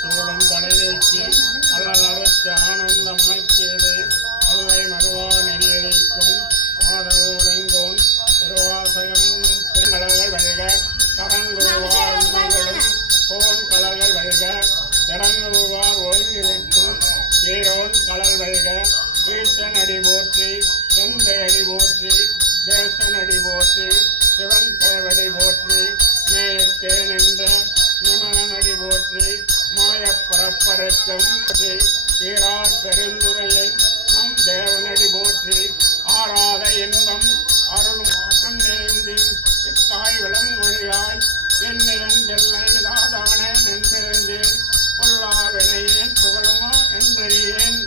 சூழும் தடை நீக்கி அல்லல் அறுத்து ஆனந்தமாக்கியது அல்லை மறுவா நெறியடிக்கும் மாதவோடெங்கோன் திருவாசகமென்னும் பெண்களர்கள் வழிக கரங்குருவார் உண்மைகளும் கோன் கலர்கள் வழிக திறங்குருவார் ஓய்ந்திருக்கும் சீரோன் கலல் வழிக ஈசன் அடி போற்றி எந்தை அடி போற்றி தேசன் அடி போற்றி சிவன் சேவடி போற்றி நேயத்தே நின்ற நிமலன் அடி போற்றி மாயப் பரப்பரக்கம் சீரார் பெருந்துரையை நம் தேவனடி போற்றி ஆராத இன்பம் அருளும் ஆட்டம் நிறைந்து இத்தாய் விளங்கொழியாய் என்னிருந்தெல்லை இதாதான நின்றிருந்தேன் பொல்லாவினையேன் புகழுமா என்றறியேன்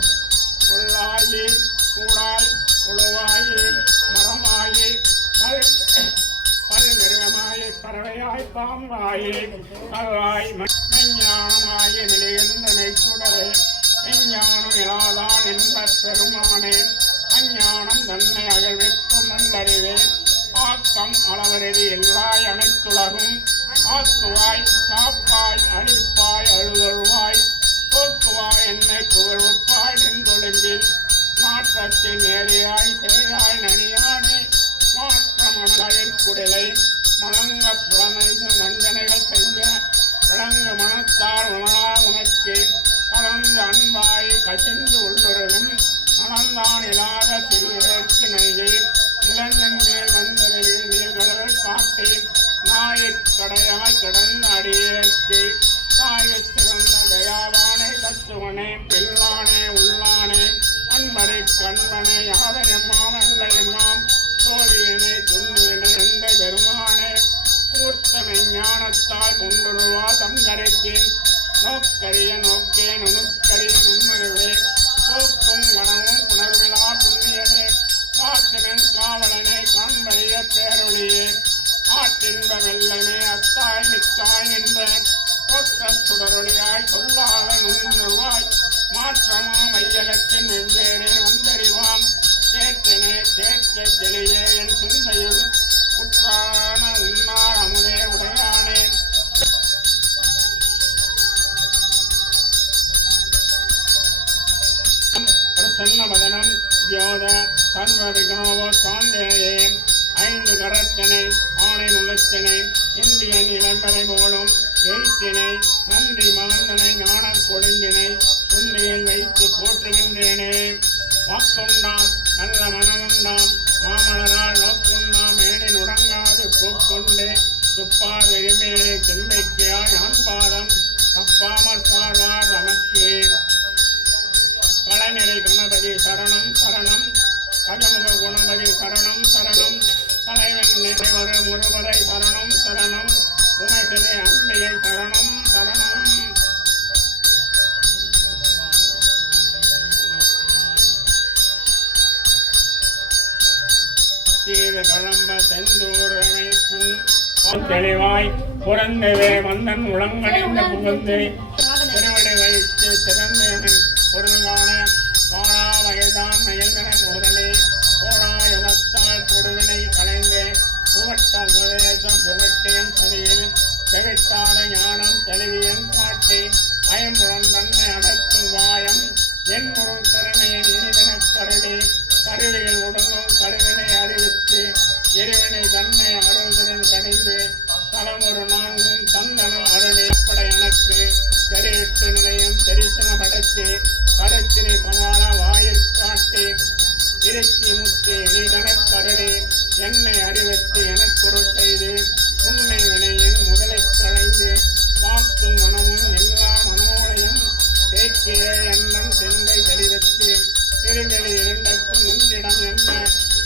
பொல்லாயி கூடாய் உழுவாயி மரமாயி பல்மிருகமாயி பறவையாய் பாம்பாயி கல்லாய் மெஞ்ஞானமாயி நிலையந்தனை சுடரே மெஞ்ஞானம் இலாதான் என்ப பெருமானே அஞ்ஞானம் தன்னை அகழ்விக்கும் நல்லறிவே ஆக்கம் அளவருதி எல்லாய் அனைத்துலகும் ஆக்குவாய் காப்பாய் அழிப்பாய் அழுதழுவாய் போக்குவாய் என்னை புகழ்வுப்பாய் நின்றொழிம்பில் மாற்றத்தின் நேரியாய் சேயாய் நனியானே மாற்றமனக்குடலை மணங்க புலனை வஞ்சனைகள் செய்ய விளங்கு மனத்தால் உணரா உனக்கு கலந்து அன்பாய் கசிந்து உள்ளுறவும் மனந்தான் இல்லாத சிறியதற்கு நல்கி இளங்கன் மேல் வந்ததில் நீள்கடல் காட்டி நாயிற்கடையாய் கிடந்த அடியேற்கு தாயை சிறந்த தயாவானே தத்துவனே பில்லானே உள்ளானே அன்பரை கண்பனே யாவையம்மாம் அல்லையம்மாம் சோழியனே துண்ணியனே எந்த பெருமானே கூர்த்தனை ஞானத்தால் கொண்டுருவா தங்கரைத்தேன் நோக்கரிய நோக்கே நுணுக்கரிய நுண்மருவே போக்கும் வனமும் புணர்விழா புண்ணியனே காத்தினன் காவலனே காண்பறிய பேரொழியே ஆற்றின்ப வெள்ளமே அத்தாய் மிக்காய் நின்ற தோற்ற சுடரொழியாய் சொல்லாத நுண்ணுணர்வாய் மாற்றமா மையகத்தின் வெவ்வேறே வந்தறிவாம் தேற்றனே தேற்ற தெளியே என் சிந்தையுள் உற்றான உன்னார் அமுதே உடையானே பிரசன்னவதனம் தியோத சர்வ விக்னோவோ சாந்தேயே ஐந்து கரத்தனை ஆணை முகத்தினை இந்தியன் இளம்பரை போலும் எய்த்தினை நன்றி மகந்தனை ஞான கொழுந்தினை உண்மையில் வைத்து போற்றுகின்றேனே வாக்குண்டாம் நல்ல மனமுண்டாம் மாமலரால் நோக்குண்டாம் மேனின் உறங்காது போக்கொண்டு துப்பார் வெகுமேனே தும்பைக்கியாய் ஆண்பாதம் தப்பாமற் சார்வார் நமக்கே கலைநிறை கணபதி சரணம் சரணம் கஜமுக குணபதி சரணம் சரணம் தலைவன் நிறைவரு முருவரை சரணம் சரணம் உமைசதே அம்பிகை சரணம் சரணம் தீது கழம்ப செந்தூரமைப்பும் தெளிவாய் புறந்தவே மன்னன் உளங்கணிந்த புகுந்து திருவடி வைத்து சிறந்தவன் பொருள்காண வாழா வகைதான் மகிழ்ந்தன முதலே கோடாயுகத்தால் கொடுவினை கலைந்து புகட்ட உபதேசம் புகட்டியன் சதியில் செவித்தாத ஞானம் தெளிவியன் காட்டி ஐம்புலம் தன்னை அடக்கும் வாயம் என் ஒரு திறமையை இனிதனக் கருடி கருவியில் ஒடுங்கும் கருவினை அறிவித்து எரிவினை தன்னை அருள்திறன் கணிந்து தலமொரு நான்கும் தந்தன அருளிப்பட எனக்கு தெரிவித்து நிலையம் தெரிசன படைத்து கருத்தினை சமான வாயில் காட்டி இருத்தி முத்தி நீதனக் கருடி என்னை அறிவித்து எனக்குருள் செய்து உன்னை வினையின் முதலை களைந்து வாக்கும் மனமும் எல்லா மனோலயம் தேக்கிய எண்ணம் செந்தை தெரிவித்து திருவெளி இரண்டக்கும் முன்றிடம் என்ன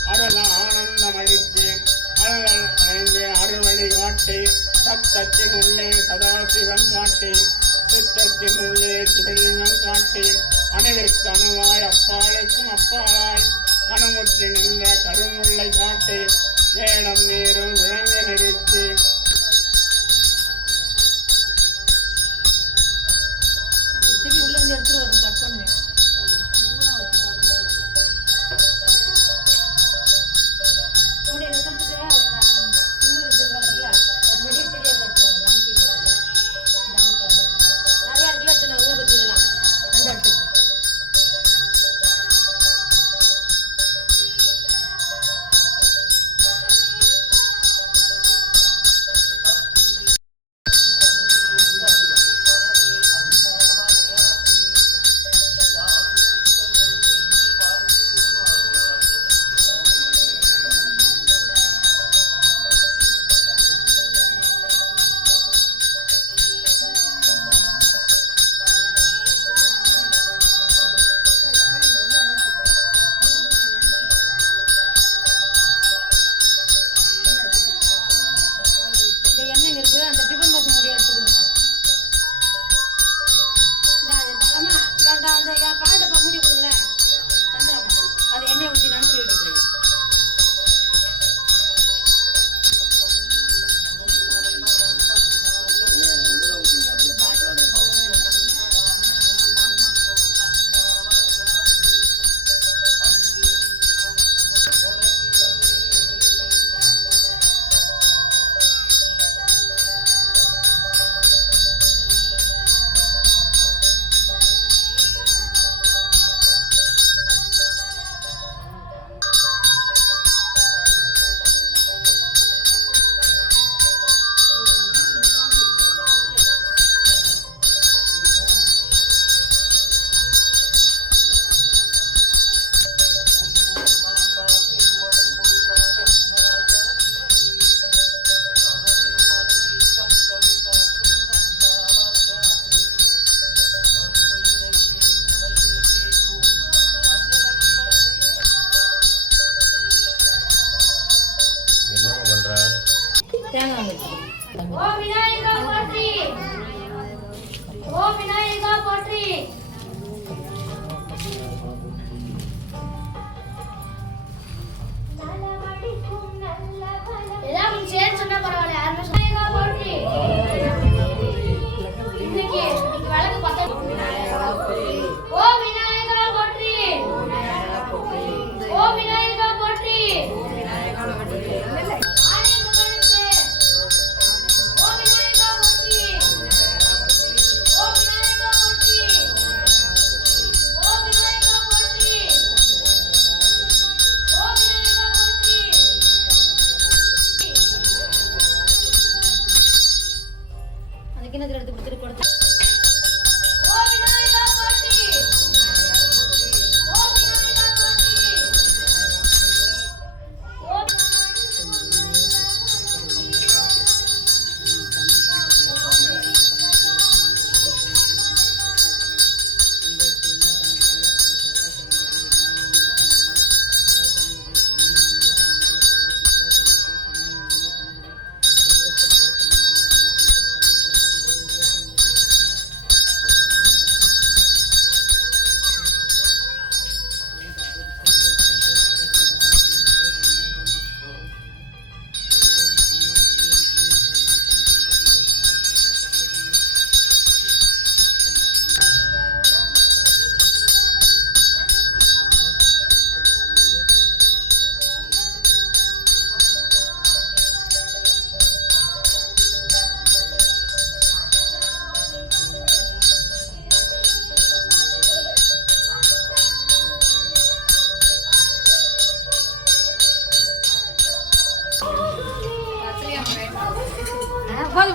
அருள ஆனந்தம் அளித்து அருள் அடைந்து அருள்வழி காட்டி சத்தத்தின் உள்ளே சதாசிவம் காட்டி சித்தத்தின் உள்ளே சிவலிங்கம் காட்டி அனைவருக்கு அணுவாய் அப்பாளுக்கும் அப்பாலாய் அணுமுற்றி நின்ற கருமுல்லை காட்டி வேடம் நீரும் விளங்க நெறித்து உள்ள எடுத்துட்டு கட் பண்ணு நிறைய இருக்குல்ல ஓம் விநாயகா போற்றி. ஓம் விநாயகா போற்றி. எல்லாம் சேர்த்து சொன்னா பரவாயில்ல. யாருமே விநாயகா போற்றி. இன்னைக்கு விளக்கு பத்த. ஓம் விநாயகா போற்றி. ஓம் விநாயகா போற்றி. எடுத்து கொடுத்துட்டு கொடுத்து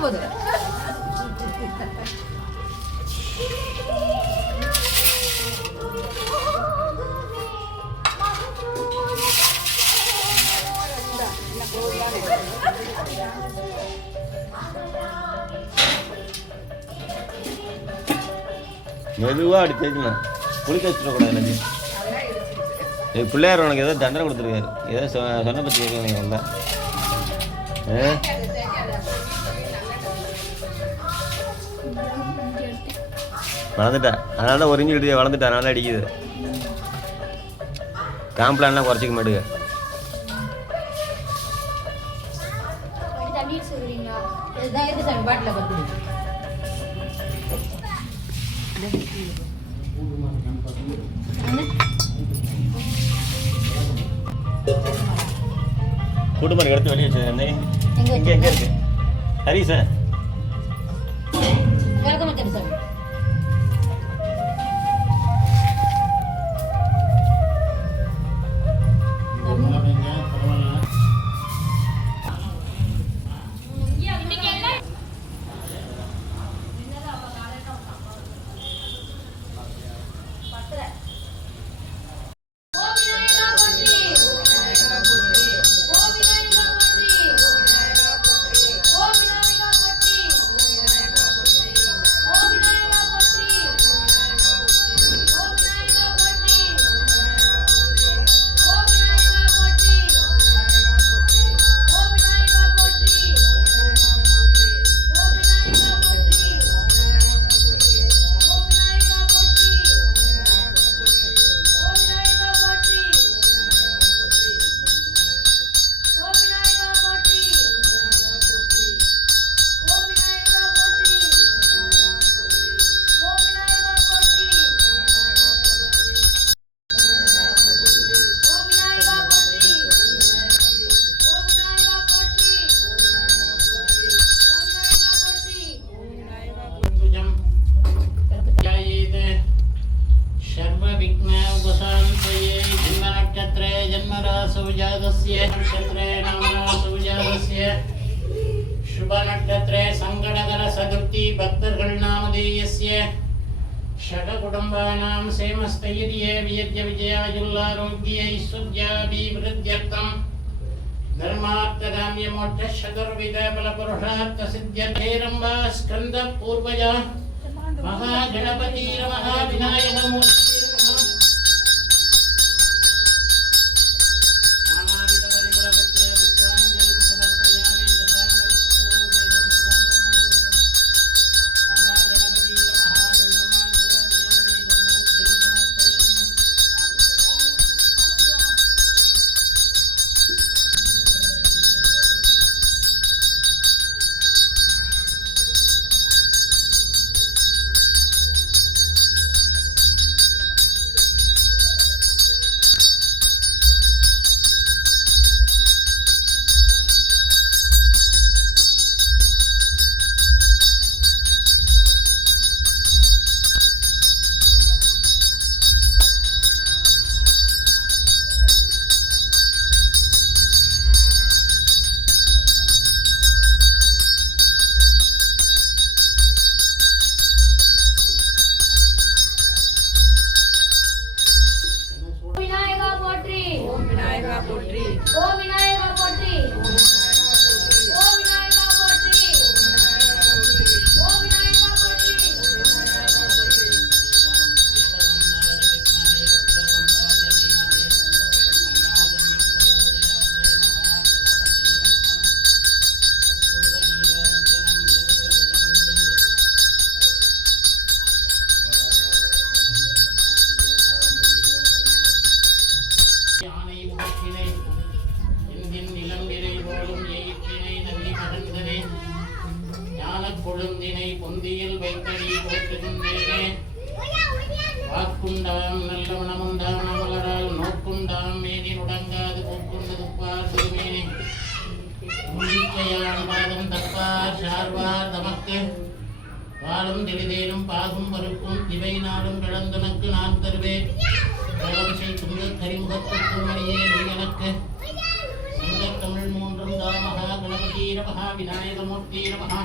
போது மெதுவாக அப்படி தேய்க்கணும். குளிக்க வச்சுடக்கூடாது. எனக்கு பிள்ளையார் உனக்கு ஏதோ தண்டனை கொடுத்துருக்காரு. ஏதோ சொன்ன பற்றி கேட்கணும் வந்தேன். வளர்ந்துட்டேன். அதனால தான் ஒரு இஞ்சி விடுது. வளர்ந்துட்டேன். அதனால அடிக்குது. காம்ப்ளான்லாம் குறைச்சிக்க மாட்டேங்க. கூட்டுமாரி எடுத்து வெளியே வச்சு எங்கே இருக்கு ஹரி சார் சார் शुभनक्षत्रे संगडकर सदुक्ति भक्तர்கள் नामधेयस्य षडकुटुम्बानां सेमस्थैर्ये वियज्य विजयायुल्लारोग्ये ऐश्वर्याभिवृद्ध्यर्थं धर्मार्थकाम्य मोक्षशतुर्विध फलपुरुषार्थसिद्ध्यर्थेरम्बा स्कन्द पूर्वजा महागणपति महाविनायक मूर्ति கொழுந்தினை பொந்தியில் வைத்தடி போற்றுகின்றேனே வாக்குண்டாம் நல்ல மனமுண்டாம் மலரால் நோக்குண்டாம் மேனி நுடங்காது போக்குண்டு துப்பார் திருமேனி முந்திக்கையான் பாதம் தப்பார் சார்வார் தமக்கு பாலும் தெளிதேனும் பாகும் பருப்பும் இவை நாடும் கிழந்தனக்கு நான் தருவேன் வேளம்சை துங்கக் கரிமுகத்துக்கு மணியே எனக்கு சிங்கத்தமிழ் மூன்றும் தாமகா கணபதி நமஹா விநாயகமூர்த்தி நமஹா